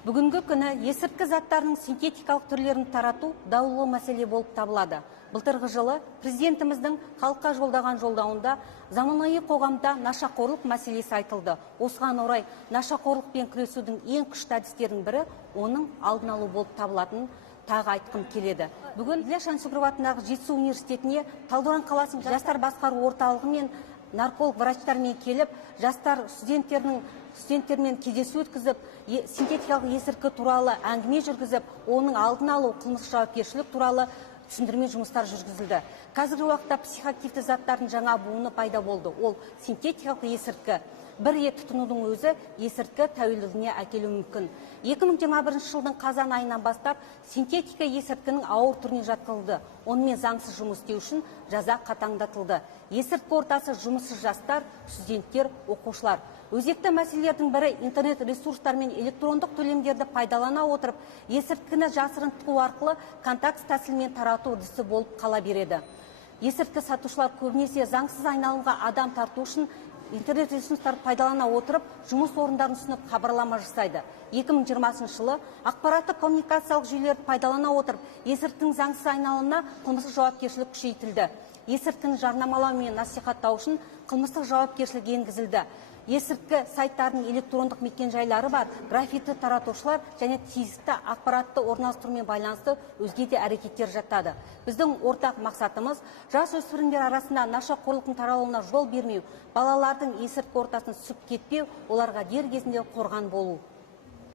Бүгінгі күні есірткі заттарының синтетикалық түрлерін тарату даулы мәселе болып табылады. Былтырғы жылы президентіміздің халыққа жолдаған жолдауында заманауи қоғамда нашақорлық мәселесі айтылды. Осыған орай нашақорлықпен күресудің ең күшті әдістерінің бірі оның алдын алу болып табылатынын тағы айтқым келеді. Бүгін Илья Шансүгіров атындағы Жетісу университетіне Талдықорған қаласының жастар басқару орталығы мен нарколог врачтармен келіп, жастар студенттермен кездесу өткізіп, синтетикалық есірткі туралы әңгіме жүргізіп, оның алдын алу, қылмыстық жауапкершілік туралы түсіндірме жұмыстар жүргізілді. Қазіргі уақытта психоактивті заттардың жаңа буыны пайда болды. Ол синтетикалық есірткі. Бір рет тұтынудың өзі есірткі тәуелділігіне әкелуі мүмкін. 2021 жылдың қазан айынан бастап синтетика есірткінің ауыр түріне жатқызылды. Онымен заңсыз жұмыс істеу үшін жаза қатаңдатылды. Есірткі ортасы жұмыссыз жастар, студенттер, оқушылар. Өзекті мәселелердің бірі интернет ресурстар мен электрондық төлемдерді пайдалана отырып, есірткіні жасырын тұту арқылы контакт тәсілмен тарату үрдісі болып қала береді. Есірткі сатушылар көбінесе заңсыз айналымға адам тарту үшін интернет ресурстар пайдалана отырып, жұмыс орындарын ұсынып хабарлама жасайды. 2020 жылы ақпараттық коммуникациялық жүйелерді пайдалана отырып, есірткінің заңсыз айналымына қылмыстық жауапкершілік күшейтілді. Есірткіні жарнамалау мен насихаттау үшін қылмыстық жауапкершілік енгізілді. Есірткі сайттардың электрондық мекен-жайлары бар, граффити таратушылар және тиісті ақпаратты орналастырумен байланысты өзге де әрекеттер жатады. Біздің ортақ мақсатымыз жасөспірімдер арасында нашақорлықтың таралуына жол бермеу, балалардың есірткі ортасына түсіп кетпеу, оларға дер кезінде қорған болу.